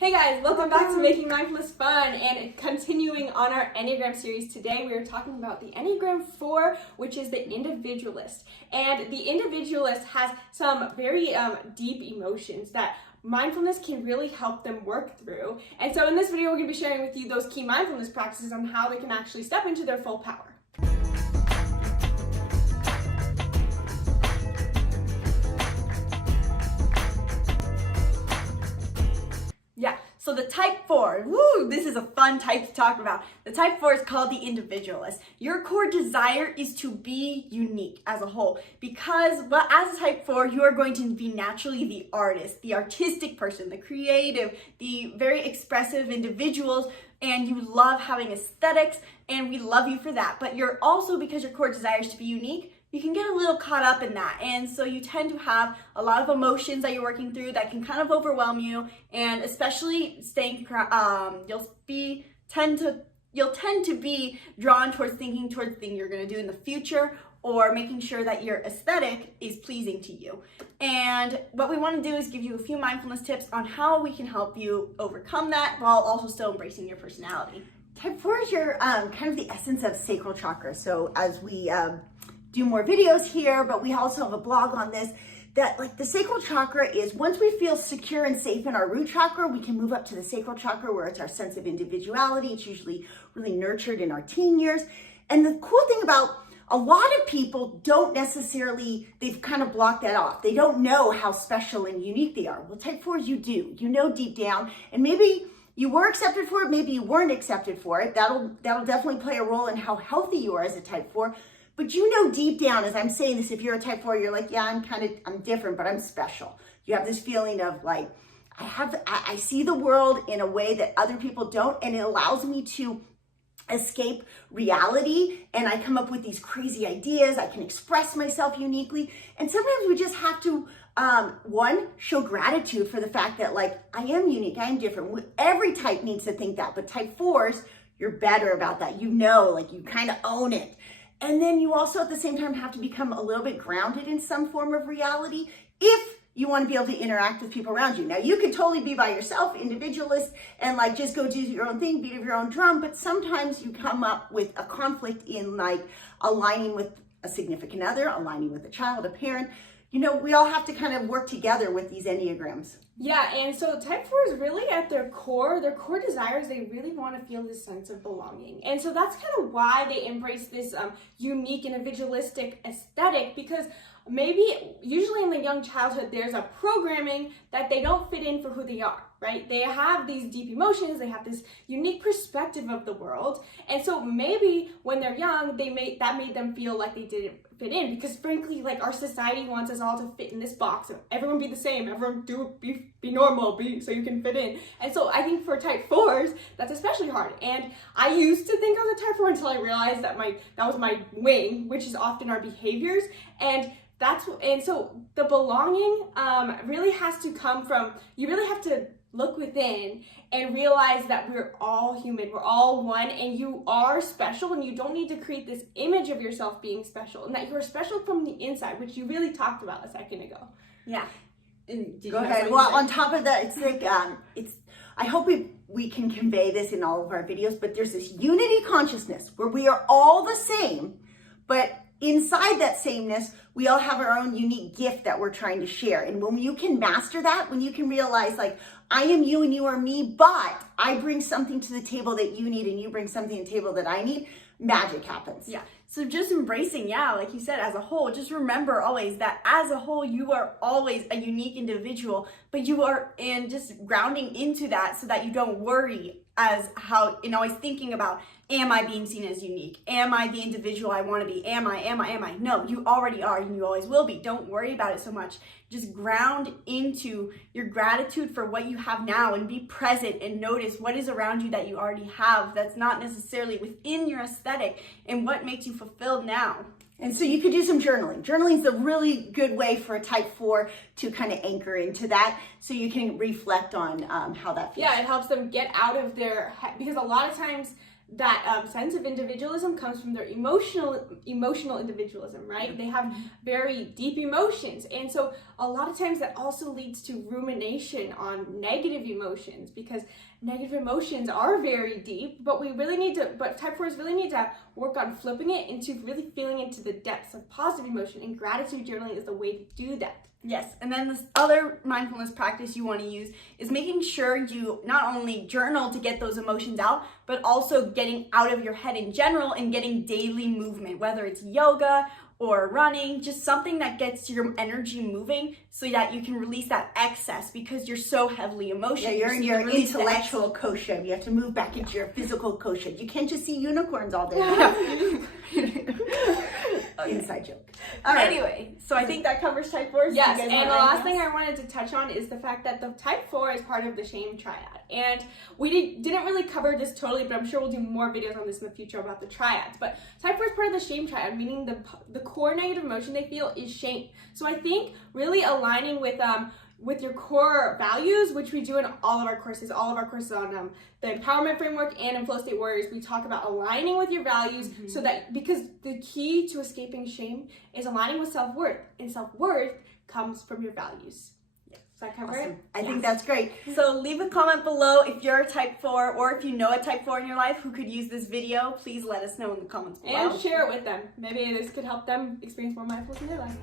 Hey guys, welcome back to Making Mindfulness Fun and continuing on our Enneagram series. Today we are talking about the Enneagram Four, which is the individualist. And the individualist has some very deep emotions that mindfulness can really help them work through. And so in this video, we're going to be sharing with you those key mindfulness practices on how they can actually step into their full power. So the type 4, this is a fun type to talk about. The type 4 is called the individualist. Your core desire is to be unique as a whole because, well, as a type 4, you are going to be naturally the artist, the artistic person, the creative, the very expressive individuals, and you love having aesthetics, and we love you for that. But you're also, because your core desire is to be unique, you can get a little caught up in that. And so you tend to have a lot of emotions that you're working through that can kind of overwhelm you. And especially you'll tend to be drawn towards thinking towards things you're gonna do in the future or making sure that your aesthetic is pleasing to you. And what we wanna do is give you a few mindfulness tips on how we can help you overcome that while also still embracing your personality. Type 4 is your kind of the essence of sacral chakra. So as we do more videos here, but we also have a blog on this, that like the sacral chakra is, once we feel secure and safe in our root chakra, we can move up to the sacral chakra where it's our sense of individuality. It's usually really nurtured in our teen years. And the cool thing about a lot of people don't necessarily, they've kind of blocked that off. They don't know how special and unique they are. Well, type 4s, you do. You know deep down, and maybe you were accepted for it, maybe you weren't accepted for it. That'll definitely play a role in how healthy you are as a type 4. But you know deep down, as I'm saying this, if you're a type 4, you're like, yeah, I'm different, but I'm special. You have this feeling of like, I see the world in a way that other people don't, and it allows me to escape reality, and I come up with these crazy ideas. I can express myself uniquely, and sometimes we just have to, one, show gratitude for the fact that like, I am unique, I am different. Every type needs to think that, but type 4s, you're better about that. You know, like you kind of own it. And then you also at the same time have to become a little bit grounded in some form of reality if you want to be able to interact with people around you. Now you could totally be by yourself, individualist, and like just go do your own thing, beat of your own drum, but sometimes you come up with a conflict in like aligning with a significant other, aligning with a child, a parent. You know, we all have to kind of work together with these Enneagrams. Yeah, and so type 4 is really at their core desires, they really want to feel this sense of belonging. And so that's kind of why they embrace this unique individualistic aesthetic, because maybe usually in the young childhood, there's a programming that they don't fit in for who they are, right? They have these deep emotions, they have this unique perspective of the world. And so maybe when they're young, that made them feel like they didn't fit in, because frankly, like our society wants us all to fit in this box and everyone be the same, everyone be normal, so you can fit in. And so I think for type 4s, that's especially hard. And I used to think I was a type 4 until I realized that that was my wing, which is often our behaviors. And so the belonging really has to come from, you really have to look within and realize that we're all human, we're all one, and you are special, and you don't need to create this image of yourself being special, and that you're special from the inside, which you really talked about a second ago. Yeah. Go ahead. Well, on top of that, it's like, I hope we can convey this in all of our videos, but there's this unity consciousness where we are all the same, but inside that sameness, we all have our own unique gift that we're trying to share. And when you can master that, when you can realize like, I am you and you are me, but I bring something to the table that you need and you bring something to the table that I need, magic happens. Yeah. So just embracing, like you said, as a whole, just remember always that as a whole, you are always a unique individual, but you are in just grounding into that so that you don't worry as how, always thinking about, am I being seen as unique? Am I the individual I want to be? Am I? No, you already are and you always will be. Don't worry about it so much. Just ground into your gratitude for what you have now and be present and notice what is around you that you already have that's not necessarily within your aesthetic and what makes you fulfilled now. And so you could do some journaling. Journaling is a really good way for a type 4 to kind of anchor into that so you can reflect on how that feels. Yeah, it helps them get out of their head, because a lot of times that sense of individualism comes from their emotional individualism, right? They have very deep emotions, and so a lot of times that also leads to rumination on negative emotions, because negative emotions are very deep, but type 4s really need to work on flipping it into really feeling into the depths of positive emotion, and gratitude journaling is the way to do that. Yes, and then this other mindfulness practice you want to use is making sure you not only journal to get those emotions out, but also getting out of your head in general and getting daily movement, whether it's yoga or running, just something that gets your energy moving so that you can release that excess, because you're so heavily emotional. Yeah, you're in your intellectual quotient. You have to move back into your physical quotient. You can't just see unicorns all day. Inside joke. All right. Anyway, so I think that covers type 4s. Yes, and the last thing I wanted to touch on is the fact that the type 4 is part of the shame triad. And we didn't really cover this totally, but I'm sure we'll do more videos on this in the future about the triads. But type 4 is part of the shame triad, meaning the core negative emotion they feel is shame. So I think really aligning with your core values, which we do in all of our courses on the empowerment framework and in Flow State Warriors, we talk about aligning with your values, so that, because the key to escaping shame is aligning with self-worth, and self-worth comes from your values. Does that cover it? I think that's great. So leave a comment below if you're a type 4, or if you know a type 4 in your life who could use this video. Please let us know in the comments below. And share it with them. Maybe this could help them experience more mindfulness in their life.